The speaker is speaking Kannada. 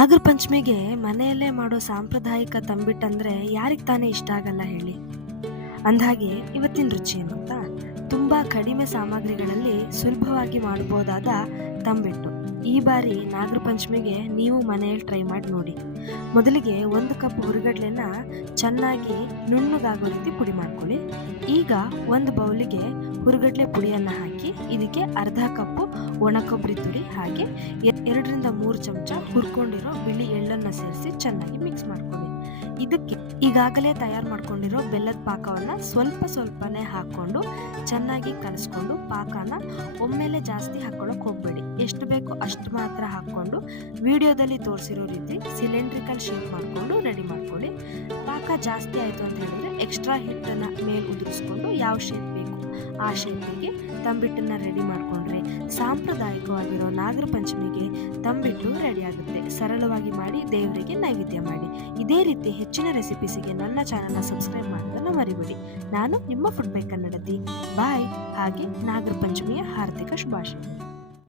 ನಾಗರ ಪಂಚಮಿಗೆ ಮನೆಯಲ್ಲೇ ಮಾಡೋ ಸಾಂಪ್ರದಾಯಿಕ ತಂಬಿಟ್ಟಂದ್ರೆ ಯಾರಿಗೆ ತಾನೇ ಇಷ್ಟ ಆಗಲ್ಲ ಹೇಳಿ. ಅಂದಹಾಗೆ ಇವತ್ತಿನ ರುಚಿ ಏನು ಗೊತ್ತಾ? ತುಂಬ ಕಡಿಮೆ ಸಾಮಗ್ರಿಗಳಲ್ಲಿ ಸುಲಭವಾಗಿ ಮಾಡಬಹುದಾದ ತಂಬಿಟ್ಟು. ಈ ಬಾರಿ ನಾಗರ ಪಂಚಮಿಗೆ ನೀವು ಮನೆಯಲ್ಲಿ ಟ್ರೈ ಮಾಡಿ ನೋಡಿ. ಮೊದಲಿಗೆ 1 ಕಪ್ ಹುರಿಗಡ್ಲೆನ ಚೆನ್ನಾಗಿ ನುಣ್ಣಗಾಗೋ ರೀತಿ ಪುಡಿ ಮಾಡ್ಕೊಳ್ಳಿ. ಈಗ 1 ಬೌಲಿಗೆ ಹುರಿಗಡ್ಲೆ ಪುಡಿಯನ್ನು ಹಾಕಿ ಇದಕ್ಕೆ ಅರ್ಧ ಕಪ್ಪು ಒಣ ಕೊಬ್ಬರಿ ತುರಿ ಹಾಗೆ 2ರಿಂದ 3 ಚಮಚ ಹುರ್ಕೊಂಡಿರೋ ಬಿಳಿ ಎಳ್ಳನ್ನು ಸೇರಿಸಿ ಚೆನ್ನಾಗಿ ಮಿಕ್ಸ್ ಮಾಡ್ಕೊಳ್ಳಿ. ಇದಕ್ಕೆ ಈಗಾಗಲೇ ತಯಾರು ಮಾಡ್ಕೊಂಡಿರೋ ಬೆಲ್ಲದ ಪಾಕವನ್ನು ಸ್ವಲ್ಪನೇ ಹಾಕ್ಕೊಂಡು ಚೆನ್ನಾಗಿ ಕಲಿಸ್ಕೊಂಡು, ಪಾಕನ ಒಮ್ಮೆಲೆ ಜಾಸ್ತಿ ಹಾಕೊಳ್ಳೋಕೆ ಹೋಗಬೇಡಿ, ಎಷ್ಟು ಬೇಕೋ ಅಷ್ಟು ಮಾತ್ರ ಹಾಕ್ಕೊಂಡು ವಿಡಿಯೋದಲ್ಲಿ ತೋರಿಸಿರೋ ರೀತಿ ಸಿಲಿಂಡ್ರಿಕಲ್ ಶೇಪ್ ಮಾಡಿಕೊಂಡು ರೆಡಿ ಮಾಡ್ಕೊಳ್ಳಿ. ಪಾಕ ಜಾಸ್ತಿ ಆಯಿತು ಅಂತ ಹೇಳಿದ್ರೆ ಎಕ್ಸ್ಟ್ರಾ ಹಿಟ್ಟನ್ನು ಮೇಲೆ ಉದುರಿಸ್ಕೊಂಡು ಯಾವ ಶೇಪ್ ಬೇಕು ಆ ಶೇಪಿಗೆ ತಂಬಿಟ್ಟನ್ನು ರೆಡಿ ಮಾಡಿಕೊಂಡ್ರೆ ಸಾಂಪ್ರದಾಯಿಕವಾಗಿರೋ ನಾಗರ ಪಂಚಮಿಗೆ ತಂಬಿಟ್ಟು ರೆಡಿ ಆಗುತ್ತೆ. ಸರಳವಾಗಿ ಮಾಡಿ ದೇವರಿಗೆ ನೈವೇದ್ಯ ಮಾಡಿ. ಇದೇ ರೀತಿ ಹೆಚ್ಚಿನ ರೆಸಿಪೀಸಿಗೆ ನನ್ನ ಚಾನಲ್ನ ಸಬ್ಸ್ಕ್ರೈಬ್ ಮಾಡೋದನ್ನು ಮರಿಬೇಡಿ. ನಾನು ನಿಮ್ಮ ಫುಡ್ ಬೈ ಕನ್ನಡತಿ. ಬಾಯ್. ಹಾಗೆ ನಾಗರ ಪಂಚಮಿಯ ಹಾರ್ದಿಕ ಶುಭಾಶಯ.